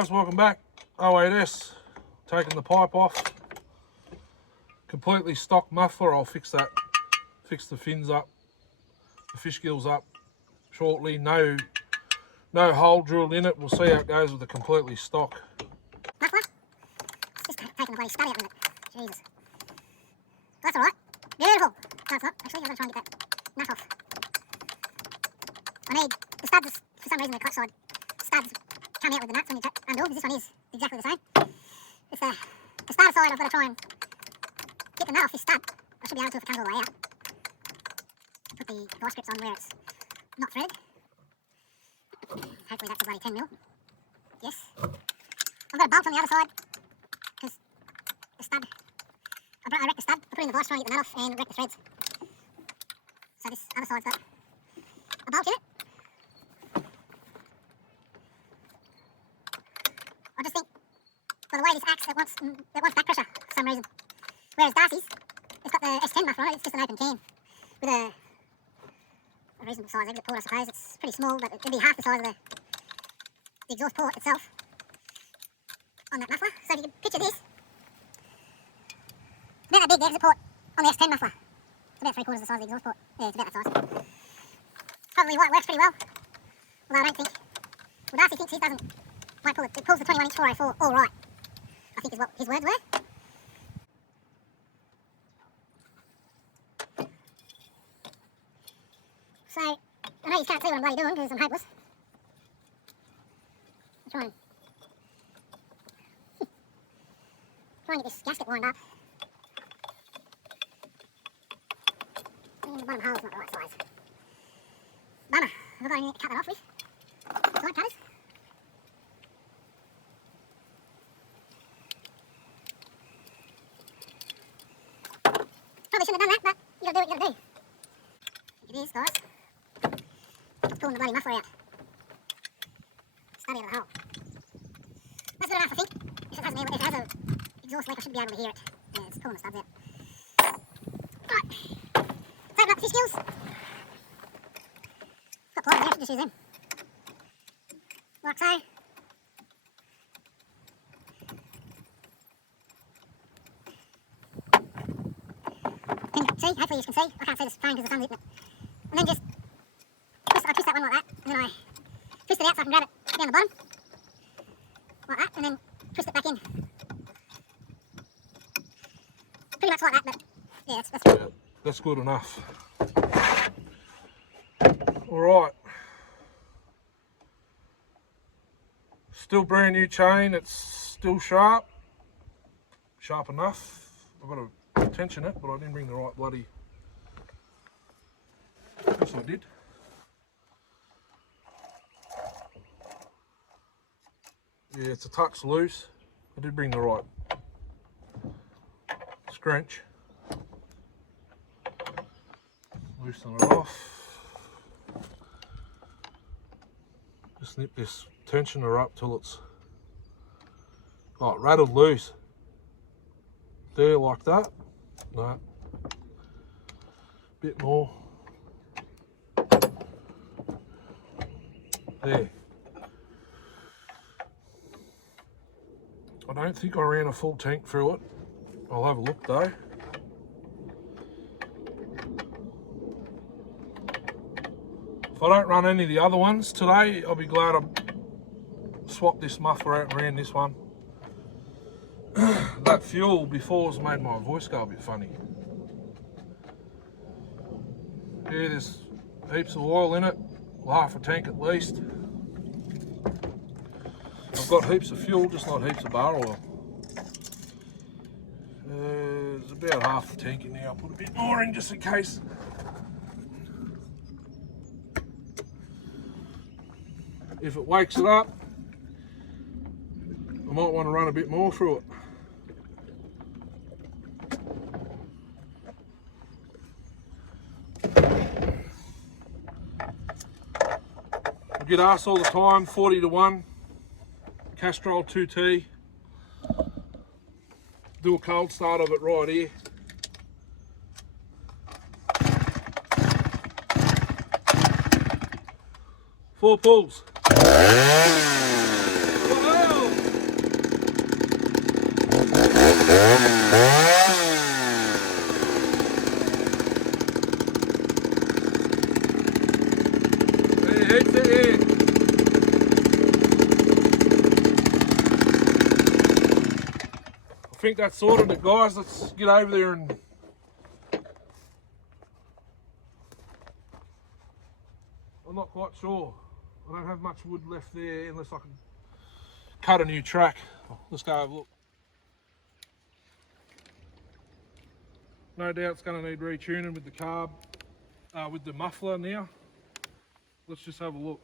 guys, welcome back. 08S, taking the pipe off. Completely stock muffler. I'll fix that, fix the fins up, the fish gills up shortly. No hole drilled in it. We'll see how it goes with the completely stock. Muffler? It's just taking the bloody stud out of it. Jesus. That's alright. Beautiful. No, it's not. Actually, I'm going to try and get that nut off. I need the studs, for some reason the clutch side studs come out with the nuts when you undo, because this one is exactly the same. It's the starter side. I've got to try and get the nut off this stud. I should be able to if it comes all the way out. Put the vice grips on where it's not threaded. Hopefully that's a bloody 10mm. Yes. I've got a bolt on the other side because the stud, I wrecked the stud, I put it in the vice trying to get the nut off and wreck the threads. So this other side's got a bolt in it. I just think, by the way this axe, it wants back pressure for some reason. Whereas Darcy's, it's got the S10 muffler on it, it's just an open can with a reasonable size exit port, I suppose. It's pretty small, but it'll be half the size of the exhaust port itself on that muffler. So if you can picture this, it's about that big, the exit port on the S10 muffler. It's about 3/4 the size of the exhaust port. Yeah, it's about that size. Probably why it works pretty well. Although I don't think, well, Darcy thinks he won't pull it. It pulls the 21-inch 404 all right, I think is what his words were. So, I know you can't see what I'm bloody doing because I'm hopeless. I'll try and get this gasket lined up. And the bottom hole's not the right size. Bummer. Have I got anything to cut that off with? Side cutters? Probably shouldn't have done that, but you gotta do what you gotta do. It is, guys. Just pulling the bloody muffler out. Stud out of the hole. That's good enough, I think. If it has an exhaust leak, I should be able to hear it. Yeah, it's pulling the studs out. Right. Let's open up the fish gills. Got pliers there, I should just use them. Like so. Can you see? Hopefully you can see. I can't see this phone because the sun's hitting it. And then just I twist that one like that, and then I twist it out so I can grab it down the bottom, like that, and then twist it back in. Pretty much like that, but yeah, That's good enough. Alright. Still brand new chain, it's still sharp. Sharp enough. I've got to tension it, but I didn't bring the right bloody... Yes, I did. Yeah, it's a touch loose. I did bring the right scrunch. Loosen it off. Just nip this tensioner up till it's rattled loose. There, like that. No. Bit more. There. I don't think I ran a full tank through it. I'll have a look though. If I don't run any of the other ones today, I'll be glad I swapped this muffler out and ran this one. That fuel before has made my voice go a bit funny. Yeah, there's heaps of oil in it, half a tank at least. I've got heaps of fuel, just not heaps of bar oil. There's about half the tank in there. I'll put a bit more in just in case. If it wakes it up, I might want to run a bit more through it. I get asked all the time, 40 to 1. Castrol 2T. Do a cold start of it right here. Four pulls. Whoa. Heats it here. I think that's sorted it, guys. Let's get over there and I'm not quite sure. I don't have much wood left there unless I can cut a new track. Let's go have a look. No doubt it's going to need retuning with the carb, with the muffler now. Let's just have a look.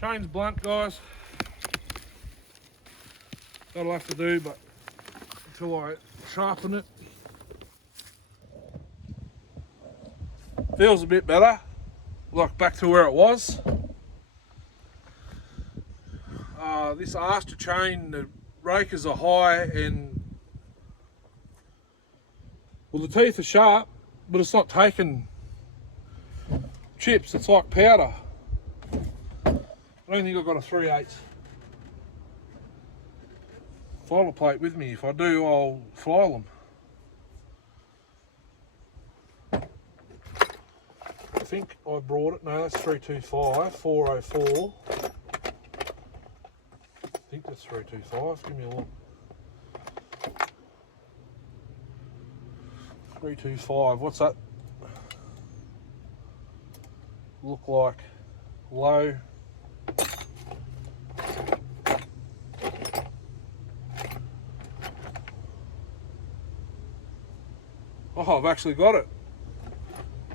Chain's blunt, guys. That'll have to do, but until I sharpen it. Feels a bit better, like back to where it was. This Aster chain, the rakers are high and, well, the teeth are sharp, but it's not taking chips, it's like powder. I don't think I've got a 3/8 filer plate with me. If I do, I'll file them. I think I brought it. No, that's 325, 404. I think that's 325. Give me a look. 325. What's that look like? Low. Oh, I've actually got it.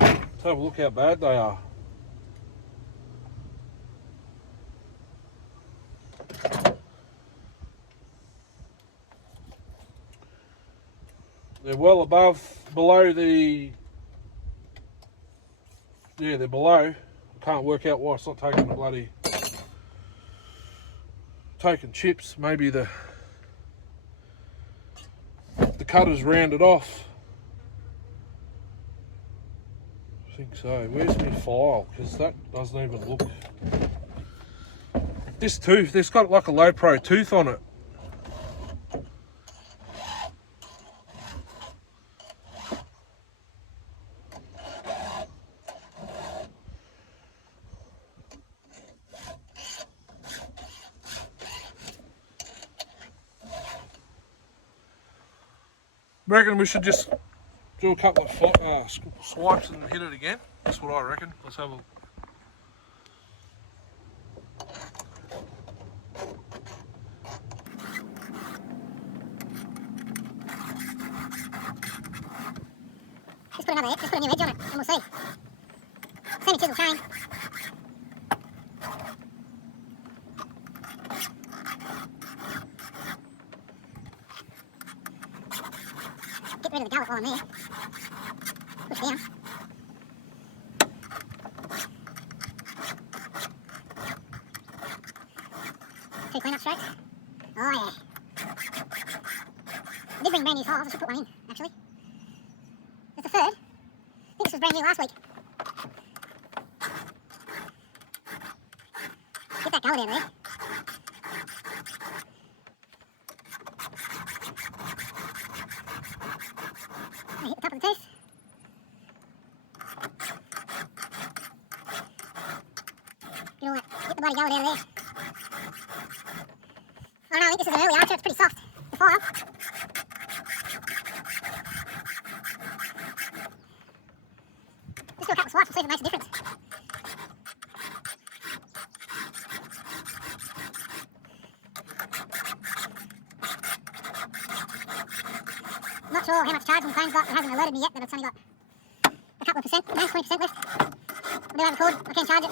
Let's have a look how bad they are. They're well below the, yeah, they're below. I can't work out why it's not taking the bloody, taking chips. Maybe the cutter's rounded off. I think so. Where's my file? Because that doesn't even look. This tooth, it's got like a low pro tooth on it. Reckon we should just do a couple of swipes and hit it again. That's what I reckon. Let's have a Just put another, just put a new edge on it, and we'll see. Semi chisel chain. Get rid of the gullet while I'm there. Push down. 2 clean-up strokes. Oh yeah. I did bring brand new files, I should put one in, actually. There's the third. I think this was brand new last week. Get that gullet out of there. And hit the top of the tooth. Get the bloody gullet out of there. Oh no, I think this is an early archer, it's pretty soft. The file. Just do a couple of swipes and see if it makes a difference. I'm not sure how much charge the phone's got. It hasn't alerted me yet that it's only got a couple of percent, no, 20% left. I do have a cord, I can charge it.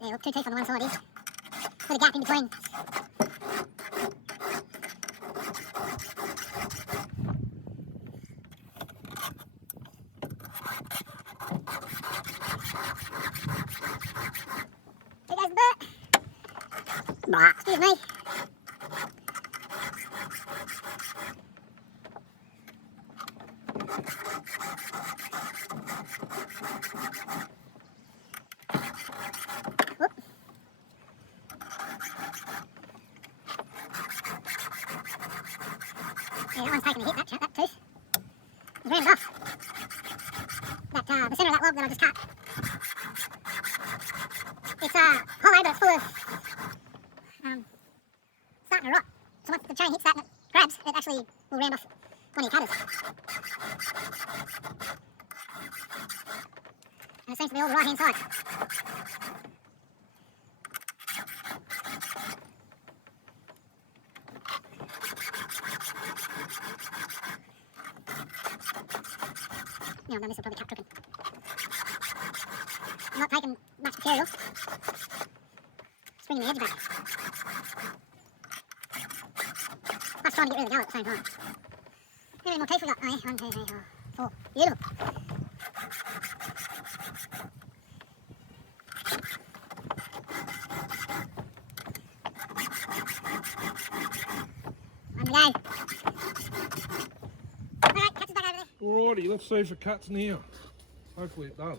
Yeah, look, 2 teeth on the one side is. With a gap in between. There goes the bird. Bah, excuse me. Whoop. Yeah, that one's taken a hit, that tooth. It's rounded off. The centre of that log that I just cut. It's hollow, but it's full of starting to rot. So once the chain hits that and it grabs, it actually will round off one of your cutters. And it seems to be all the right hand side. No, this will probably cut crooked. I'm not taking much material. Just bringing the edge back. Plus trying to get rid of the gullet at the same time. How many more teeth we got? Oh yeah, 1, 2, 3, 4. Beautiful. On we go. Alright, catch us back over there. Alrighty, let's see if it cuts now. Hopefully it does.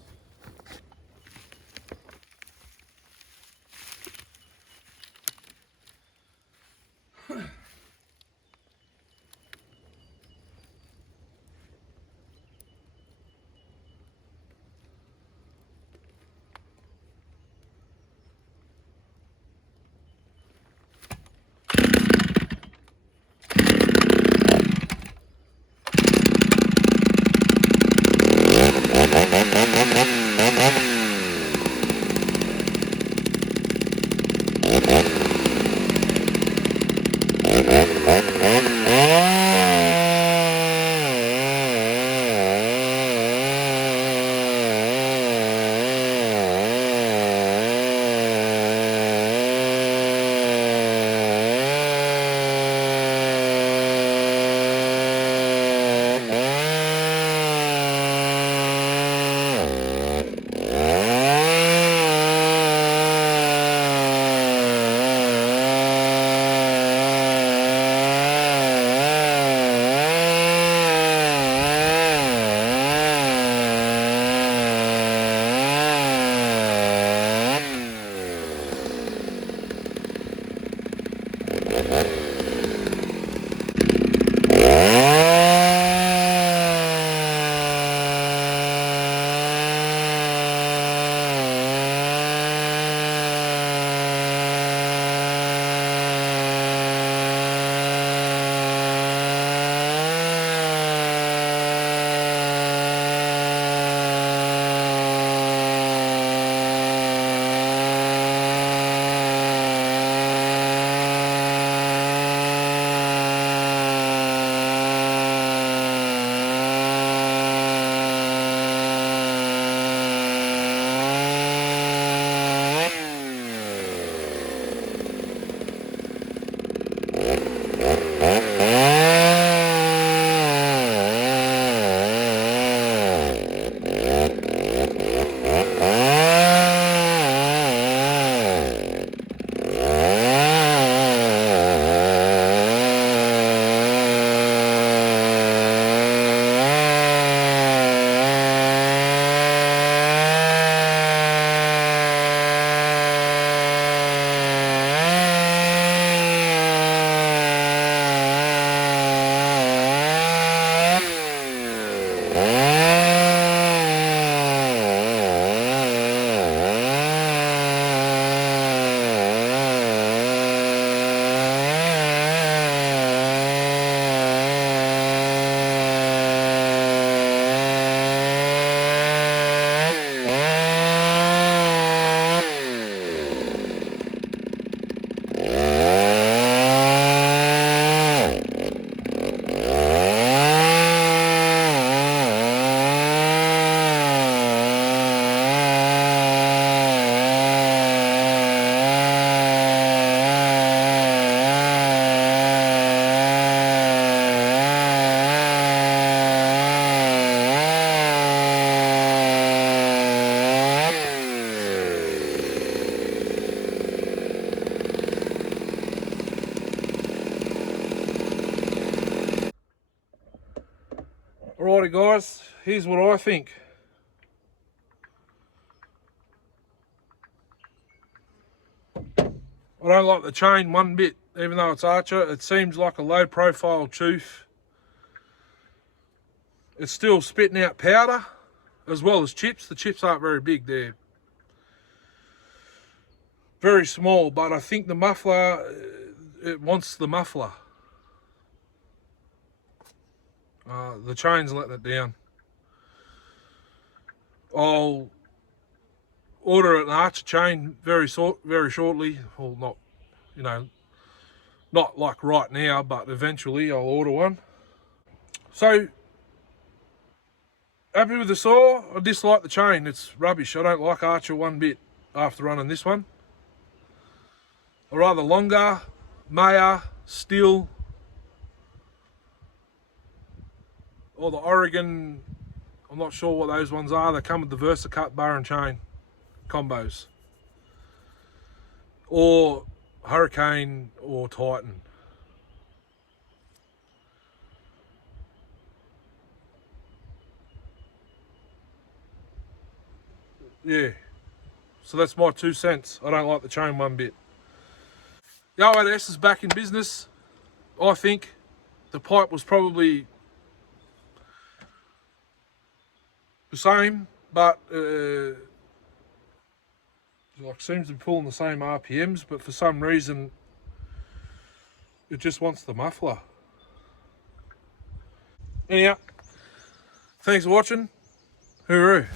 Anyway guys, here's what I think. I don't like the chain one bit, even though it's Archer. It seems like a low profile tooth. It's still spitting out powder as well as chips. The chips aren't very big, they're very small, but I think the muffler, it wants the muffler. The chain's letting it down. I'll order an Archer chain very shortly. Well, not, you know, not like right now, but eventually I'll order one. So, happy with the saw. I dislike the chain. It's rubbish. I don't like Archer one bit after running this one. I'd rather longer, Maya, Stihl, or the Oregon. I'm not sure what those ones are. They come with the VersaCut bar and chain combos. Or Hurricane or Titan. Yeah. So that's my 2 cents. I don't like the chain one bit. The 08S is back in business. I think the pipe was probably the same, but like seems to be pulling the same RPMs, but for some reason it just wants the muffler. Anyhow, thanks for watching. Hooroo.